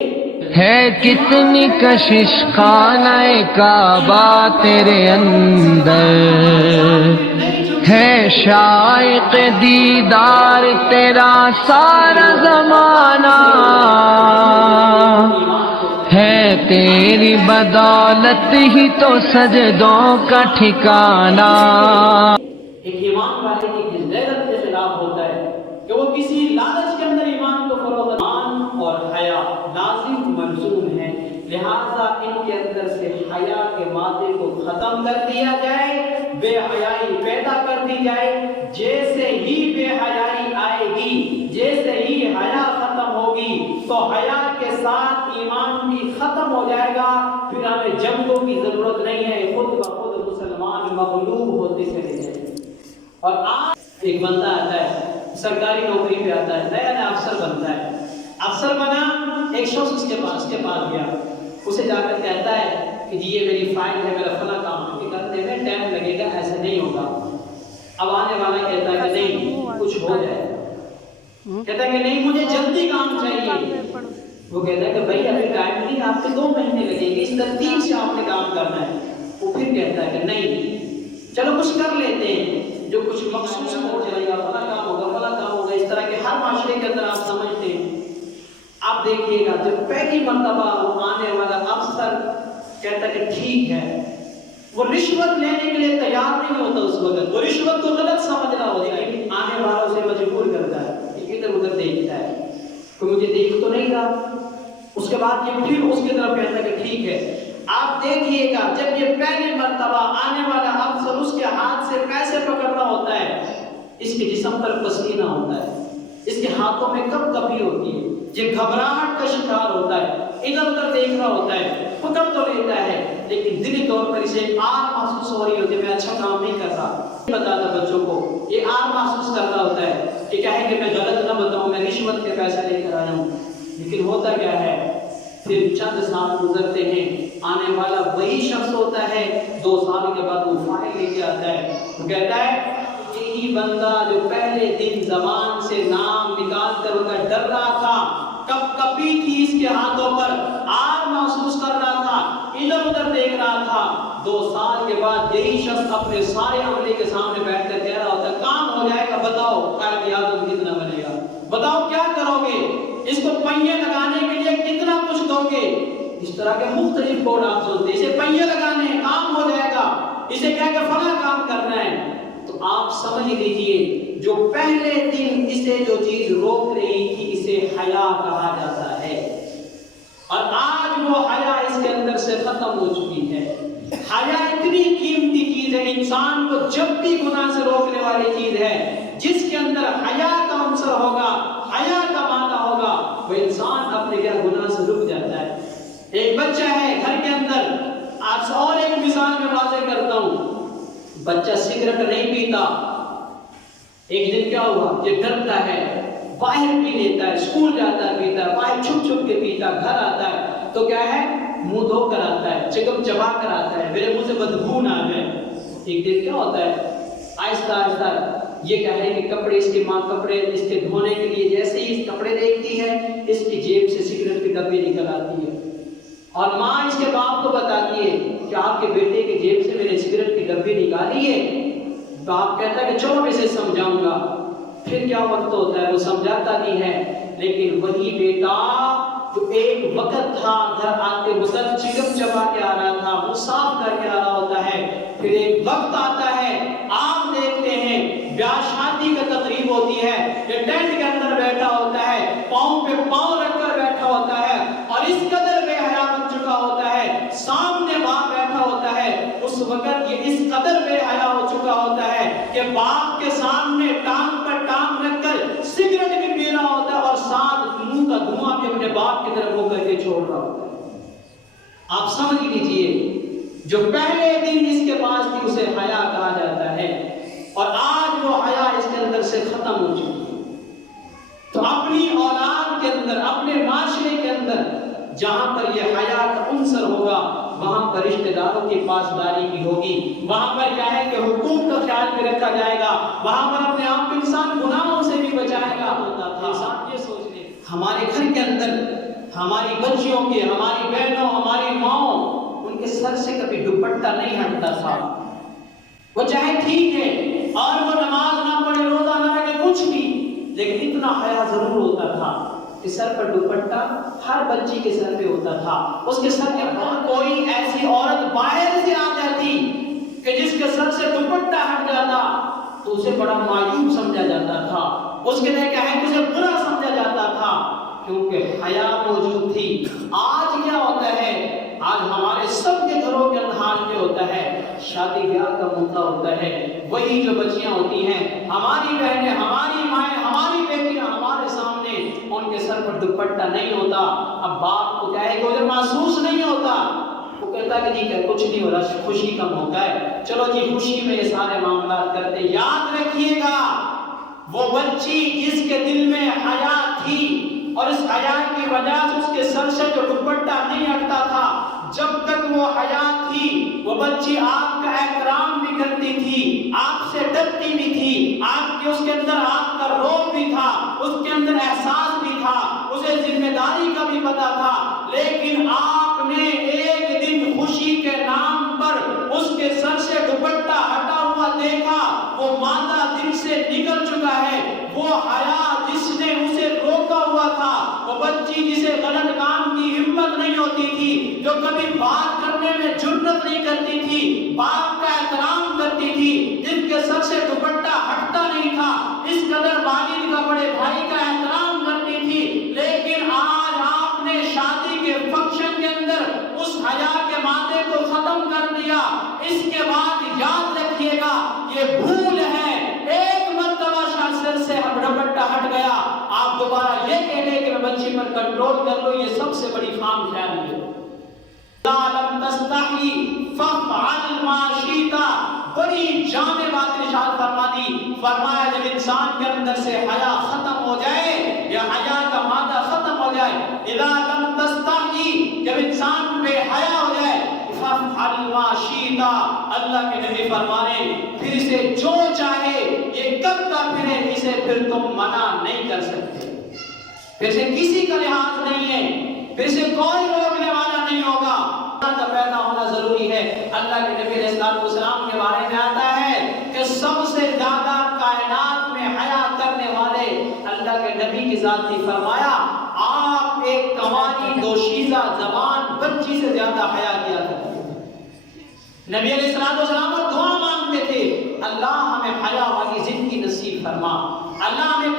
ہے کتنی کشش خانہ کعبہ تیرے اندر، ہے شائق دیدار تیرا سارا زمانہ، ہے تیری بدولت ہی تو سجدوں کا ٹھکانہ۔ ایک ایمان والے کی غیرت کے خلاف ہوتا ہے کہ وہ کسی لالچ کے اندر ایمان کو فروغ ایمان اور حیا لازم ملزوم ہے، لہذا ان کے اندر سے حیا کے مادے کو ختم کر دیا جائے، بے حیائی پیدا کر دی جائے۔ جیسے ہی بے حیائی آئے گی، جیسے ہی حیا ختم ہوگی تو حیا کے ساتھ ایمان بھی ختم ہو جائے گا، پھر ہمیں جنگوں کی ضرورت نہیں ہے، خود بخود مسلمان مغلوب ہوتے چلے جائیں۔ اور آج ایک بندہ آتا ہے، سرکاری نوکری پہ آتا ہے، نیا نیا افسر بنتا ہے، افسر بنا، ایک شخص اس کے پاس گیا، اسے جا کر کہتا ہے کہ جی یہ میری فائل ہے، میرا فلاں کام ہے، کرنے میں ٹائم لگے گا، ایسے نہیں ہوگا۔ اب آنے والا کہتا ہے کہ نہیں کچھ ہو جائے، کہتا ہے کہ نہیں مجھے جلدی کام چاہیے۔ وہ کہتا ہے کہ بھائی ابھی ٹائم نہیں، آپ کے 2 مہینے لگیں گے، اس ترتیب سے آپ نے کام کرنا ہے۔ وہ پھر کہتا ہے کہ نہیں چلو کچھ کر لیتے ہیں، جو کچھ مخصوص ہو جائے گا، فلاں کام ہوگا، فلاں کام ہوگا، اس طرح کے ہر معاشرے کے اندر آپ سمجھتے ہیں۔ آپ دیکھیے گا جب پہلی مرتبہ وہ آنے والا افسر کہتا ہے کہ ٹھیک ہے، وہ رشوت لینے کے لیے تیار نہیں ہوتا اس وقت، وہ رشوت کو غلط سمجھ رہا ہوتا ہے، لیکن آنے والوں سے مجبور کرتا ہے، ادھر ادھر دیکھتا ہے کہ مجھے دیکھ تو نہیں رہا۔ اس کے بعد یہ پھر اس کی طرف کہتا ہے کہ ٹھیک ہے۔ آپ دیکھیے گا جب یہ پہلی مرتبہ آنے والا افسر اس کے ہاتھ سے پیسے پکڑ رہا ہوتا ہے، اس کے جسم پر پسینہ ہوتا ہے، اس کے ہاتھوں میں کب کبھی ہوتی ہے، یہ گھبراہٹ کا شکار ہوتا ہے، ادھر ادھر دیکھ رہا ہوتا ہے، پکڑ تو لیتا ہے لیکن دلی طور پر اسے آر محسوس ہو رہی ہوتی ہے، میں اچھا کام نہیں کر رہا۔ بتاتا بچوں کو یہ آر محسوس کر رہا ہوتا ہے کہ کیا ہے کہ میں غلط نہ بتاؤں، میں رشوت کے پیسے لے کر آیا ہوں، لیکن ہوتا کیا ہے پھر چند سال گزرتے ہیں، آنے والا وہی شخص ہوتا ہے، 2 سال کے بعد وہ فائل لے کے آتا ہے، وہ کہتا ہے یہی بندہ جو پہلے دن زبان سے نام نکال کر ان کا ڈر رہا تھا، کب کبھی تھی اس کے ہاتھوں پر، آر محسوس کر رہا تھا، ادھر ادھر دیکھ رہا تھا، 2 سال کے بعد یہی شخص اپنے سارے عملے کے سامنے بیٹھ کر کہہ رہا ہوتا ہے کام ہو جائے گا، بتاؤ قائد اعظم کتنا بنے گا، بتاؤ کیا کرو گے، اس کو پہیے لگانے کے لیے کتنا کچھ دو گے۔ اس طرح کے مختلف کوڈ آپ سنتے ہیں، اسے پہیے لگانے ہیں، کام ہو جائے گا، اسے کہہ کے فلاں کام کرنا ہے۔ تو آپ سمجھ لیجئے جو پہلے دن اسے جو چیز روک رہی تھی اسے حیا کہا جاتا ہے، اور آج وہ حیا اس کے اندر سے ختم ہو چکی ہے۔ حیا اتنی قیمتی چیز ہے، انسان کو جب بھی گناہ سے روکنے والی چیز ہے، جس کے اندر حیا کا عنصر ہوگا، حیا کا مادہ ہوگا، وہ انسان اپنے گناہ سے رک جاتا ہے۔ ایک بچہ ہے گھر کے اندر، آپ اور ایک مثال میں واضح کرتا ہوں، بچہ سگریٹ نہیں پیتا، ایک دن کیا ہوا، یہ ڈرتا ہے، باہر پی لیتا ہے، اسکول جاتا ہے پیتا ہے، باہر چھپ چھپ کے پیتا، گھر آتا ہے تو کیا ہے منہ دھو کر آتا ہے، چکم چبا کر آتا ہے، میرے منہ سے بدبو نہ آئے۔ ایک دن کیا ہوتا ہے، آہستہ آہستہ یہ کیا ہے کہ کپڑے اس کی ماں کپڑے اس کے دھونے کے لیے جیسے ہی کپڑے دیکھتی ہے، اس کی جیب سے سگریٹ کی ڈبی نکل آتی ہے، اور ماں اس کے باپ کو بتاتی ہے کہ آپ کے بیٹے کی جیب سے میں نے سگریٹ کی ڈبی نکالی ہے۔ باپ کہتا ہے کہ چلو میں اسے سمجھاؤں گا۔ پھر کیا وقت ہوتا ہے، وہ سمجھاتا بھی ہے، لیکن وہی بیٹا جو ایک وقت تھا گھر آتے وقت چکم چبا کے آ رہا تھا، وہ صاف کر کے آ رہا ہوتا ہے، پھر ایک وقت آتا ہے، آپ دیکھتے ہیں بیاہ شادی کا تقریب ہوتی ہے، یہ ٹینٹ کے اندر بیٹھا ہوتا ہے، پاؤں پہ پاؤں رکھ کر بیٹھا ہوتا ہے، اور اس قدر بے حیا بن چکا ہوتا ہے، سامنے باپ بیٹھا ہوتا ہے، اس وقت یہ اس قدر بے حیا ہو چکا ہوتا ہے کہ باپ کے سامنے ٹانگ پر ٹانگ رکھ کر سگریٹ بھی پی رہا ہوتا ہے، اور ساتھ منہ کا دھواں بھی اپنے باپ کی طرف منہ کر کے چھوڑ رہا ہوتا ہے۔ آپ سمجھ لیجئے جو پہلے دن اس کے پاس تھی اسے حیا کہا جاتا ہے، اور آج وہ حیا اس کے اندر سے ختم ہو چکی ہے۔ تو اپنی اولاد کے اندر، اپنے معاشرے کے اندر جہاں پر یہ حیا کا عنصر ہوگا، وہاں پر رشتہ داروں کی پاسداری بھی ہوگی، وہاں پر کیا ہے کہ حقوق کا خیال بھی رکھا جائے گا، وہاں پر اپنے آپ کو انسان گناہوں سے بھی بچائے گا۔ انسان یہ سوچ لے ہمارے گھر کے اندر ہماری بچیوں کے، ہماری بہنوں، ہماری ماؤں، ان کے سر سے کبھی دوپٹہ نہیں ہٹتا تھا. وہ چاہے ٹھیک ہے اور وہ نماز نہ پڑھے، روزہ نہ رکھے، کچھ بھی، لیکن اتنا حیا ضرور ہوتا تھا کہ سر پر دوپٹہ ہر بچی کے سر پہ ہوتا تھا. اس کے سر کے بعد کوئی ایسی عورت باہر سے آ جاتی کہ جس کے سر سے دوپٹہ ہٹ جاتا تو اسے بڑا معیوب سمجھا جاتا تھا، اس کے لیے کہیں اسے برا سمجھا جاتا تھا، کیونکہ حیا موجود تھی. آج کیا ہوتا ہے؟ آج ہمارے سب کے گھروں کے اندر حال کیا ہوتا ہے؟ شادی بیاہ کا موقع ہوتا ہے، وہی جو بچیاں ہوتی ہیں، ہماری بہنیں، ہماری مائیں، ہماری بیٹیاں ہمارے سامنے، ان کے سر پر دوپٹہ نہیں ہوتا. اب باپ کو کہے کہ مجھے محسوس نہیں ہوتا، وہ کہتا کہ جی کچھ نہیں ہو رہا، خوشی کا موقع ہے، چلو جی خوشی میں یہ سارے معاملات کرتے. یاد رکھیے گا وہ بچی جس کے دل میں حیا تھی اور اس حیا کی وجہ سے اس کے سر سے جو دوپٹہ نہیں ہٹتا تھا، جب تک وہ حیا تھی وہ بچی آپ کا احترام بھی کرتی تھی، آپ سے ڈرتی بھی تھی، آپ کے اس کے اندر آپ کا روب بھی تھا، اس کے اندر احساس بھی تھا، اسے ذمہ داری کا بھی پتا تھا. لیکن آپ نے ایک دن خوشی کے نام پر اس کے سر سے دوپٹہ ہٹا ہوا دیکھا، وہ مادہ دل سے نکل چکا ہے. وہ حیا جس نے اسے روکا ہوا تھا، وہ بچی جسے غلط کام کی ہمت نہیں ہوتی تھی، جو کبھی بات کرنے میں جرأت نہیں کرتی تھی، باپ کا احترام کرتی تھی، جن کے سر سے دوپٹہ ہٹتا نہیں تھا، اس قدر والد کا، بڑے بھائی کا احترام کرتی تھی. لیکن آج آپ نے شادی کے فنکشن کے اندر اس حیا کے مادے کو ختم کر دیا. اس کے بعد یاد رکھیے گا یہ بھول ہے. ایک مرتبہ سر سے دوپٹہ ہٹ گیا، آپ دوبارہ یہ کہہ لیں کہ میں بچی پر کنٹرول کر لوں، یہ سب سے بڑی خام خیالی ہے. لم تستحی فافعل ما شئت، بڑی جامع بات ارشاد فرما دی. فرمایا جب انسان کے اندر سے حیا ختم ہو جائے یا حیا کا مادہ ختم ہو جائے، اذا لم تستحی، جب انسان بے حیا ہو جائے، فافعل ما شئت، اللہ کے نبی فرمانے پھر سے جو چاہے یہ کرتا پھرے، اسے پھر تم منع نہیں کر سکتے. پھر سے کسی کا لحاظ نہیں ہے، پھر سے کوئی روکنے والا نہیں ہوگا. کا پیدا ہونا ضروری ہے. اللہ کے نبی علیہ السلام کے بارے میں آتا ہے کہ سب سے زیادہ کائنات میں حیا کرنے والے اللہ کے نبی کی ذات نے فرمایا آپ ایک قوانی دوشیزہ زبان بچی سے زیادہ حیا کیا کرتے تھے. نبی علیہ السلام اور دعا مانگتے تھے اللہ ہمیں حیا والی زندگی نصیب فرما، اللہ ہمیں